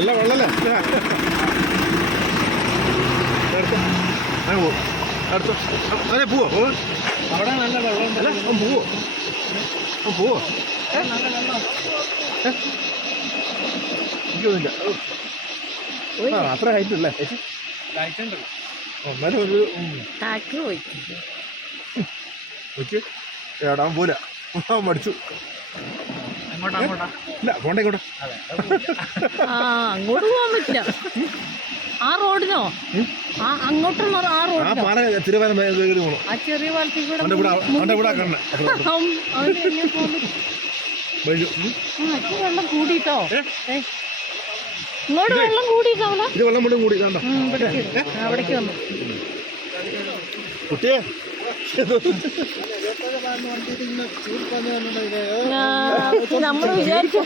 നല്ല വെള്ളല്ലേ അടുത്ത അതെ പോവോ അവിടെ നല്ല വെള്ളം അല്ല പോവോ പോവോ നല്ല വെള്ളം എനിക്കൊന്നുമില്ല അത്ര ഹൈറ്റ് അല്ലേ ലൈറ്റ് ഉണ്ടല്ലോ എന്നാലും ഒരു വെച്ച് എടാൻ പോല മടിച്ചു ഇല്ല പോണ്ട ഇങ്ങോട്ടാ അങ്ങോട്ട് പോകാൻ പറ്റില്ല ആ റോഡിനോ അങ്ങോട്ടുള്ള ആ റോഡ് ആ ചെറിയ പാലത്തിൽ കൂടെ വെള്ളം കൂടിട്ടോ ഇങ്ങോട്ട് വെള്ളം കൂടിട്ടോ ഇത് വെള്ളം മുഴുവൻ കൂടി അവിടേക്ക് വന്നു കുട്ടിയെ നമ്മള് വിചാരിച്ചു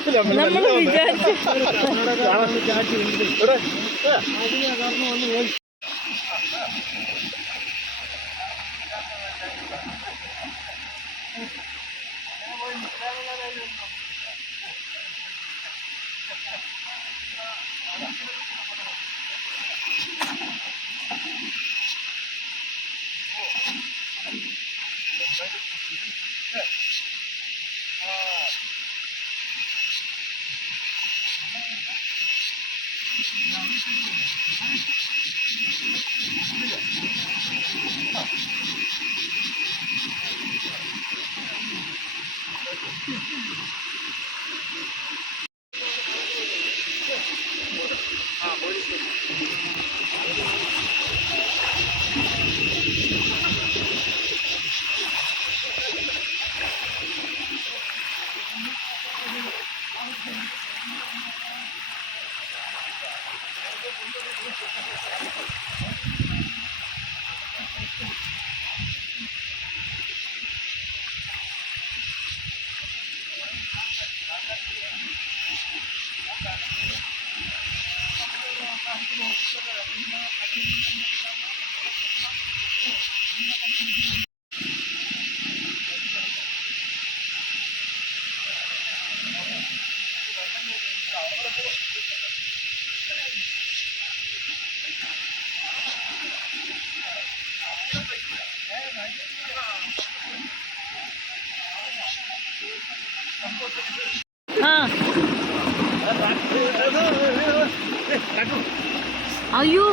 അയ്യോ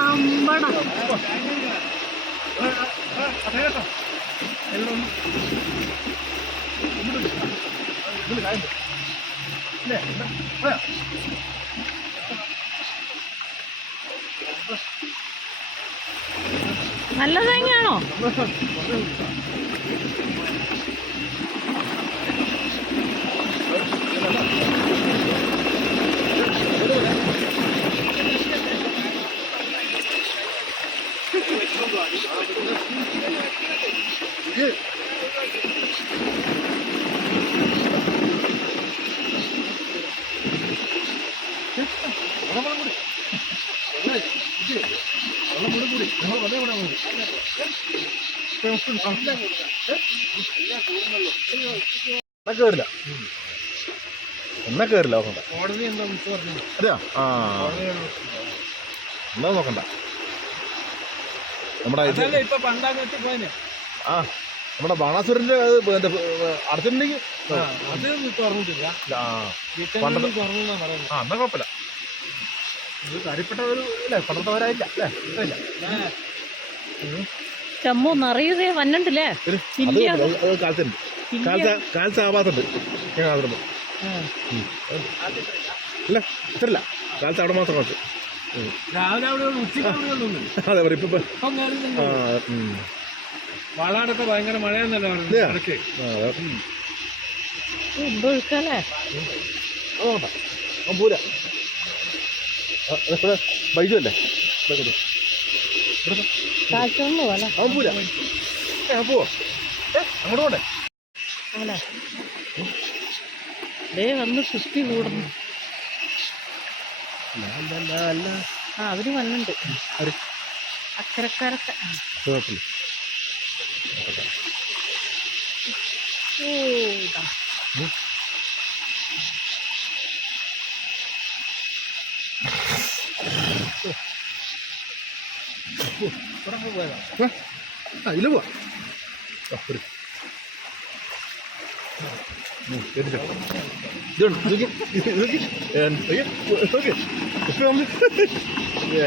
അമ്പട നല്ല തേങ്ങയാണോ? കേറില്ല എന്നാ കേറില്ല നോക്കണ്ട അതെയാ എന്നാ നോക്കണ്ട നമ്മുടെ നമ്മുടെ ബാണാസുരന്റെ അർജന്റീനക്ക് എന്നാ കുഴപ്പമില്ല ഇത് കാര്യപ്പെട്ട ഒരു അല്ലേ പണ്ടത്തവരായില്ല അല്ലേ ചമ്മു നിറയെ വന്നിട്ടില്ലേ കാലത്തുണ്ട് കാലത്ത് ആവാത്തുണ്ട് ഇല്ല ഇത്രല്ല കാലത്ത് അവിടെ മാത്രം കുറച്ച് അതെ പറ ഇപ്പൊ വളാടൊക്കെ ഭയങ്കര മഴയെന്നല്ലേ പൂര ബൈജു അല്ലേ അവൻ പൂര പോവോ അങ്ങോട്ട് പോണ്ടേ വന്ന് കുസ്തി കൂടുന്നു. ആ അവര് വന്നിട്ടുണ്ട് ആര്? അക്കരക്കാരൊക്കെ. കുഴപ്പമില്ല. ഓ ഇതാ. ആ ഇതിൽ പോവാ.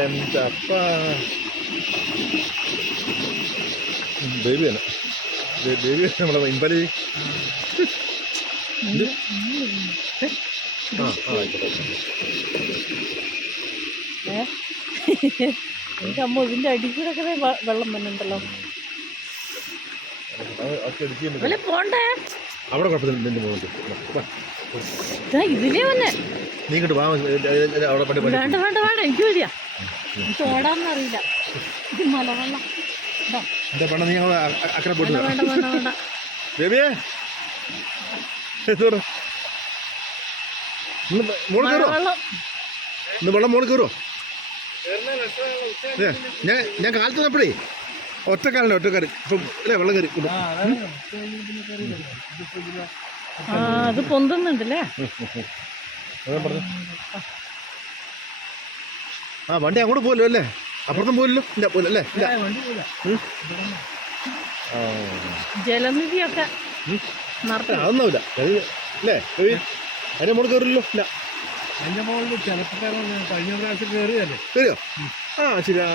എൻ്റെ അപ്പ ബേബിയാണ് ബേബി നമ്മളെ ഇമ്പലി. ആ ആയിക്കോട്ടെ. എനിക്ക് അമ്മ ഇതിന്റെ അടി കൂടെ വെള്ളം വന്നിട്ടുണ്ടല്ലോ. അല്ലെ പോണ്ടേ അവിടെ കുഴപ്പമില്ല. ഇതിലേ വന്നെ. നീ ഇങ്ങോട്ട് വാ. അവിടെ പണ്ട് വേണ്ട വേണ്ട വേണ്ട എനിക്ക് വരിക. എനിക്ക് ഓടാന്നറിയില്ല. ഇത് മലവെള്ളം. എന്താ പണ്ട നീ അക്കരെ പോയിട്ട് വേണ്ട വേണ്ട വേണ്ട. ബേബിയേ മോള് കയറുമോ? വെള്ളം ഇന്ന് വെള്ളം മോള് കയറുമോ? ഞാൻ കാലത്ത് വന്നപ്പോഴേ ഒറ്റക്കാലുണ്ട്. ഒറ്റക്കാര് ഇപ്പം അല്ലേ വെള്ളം കയറി. ആ അത് പൊന്തുന്നുണ്ടല്ലേ. പറഞ്ഞു ആ വണ്ടി അങ്ങോട്ട് പോലോ അല്ലേ? അപ്പുറത്തും പോലല്ലോ. ഇല്ല പോലെ അല്ലേ? ഇല്ല. ജലനിധിയൊക്കെ അതൊന്നുമില്ല അല്ലേ? അതിന്റെ മോള് കയറില്ലല്ലോ. ഇല്ല അതിന്റെ മുകളിൽ ചിലപ്പോൾ കഴിഞ്ഞ പ്രാവശ്യം കയറിയല്ലേ. കയറിയോ? ആ ശരി. ആ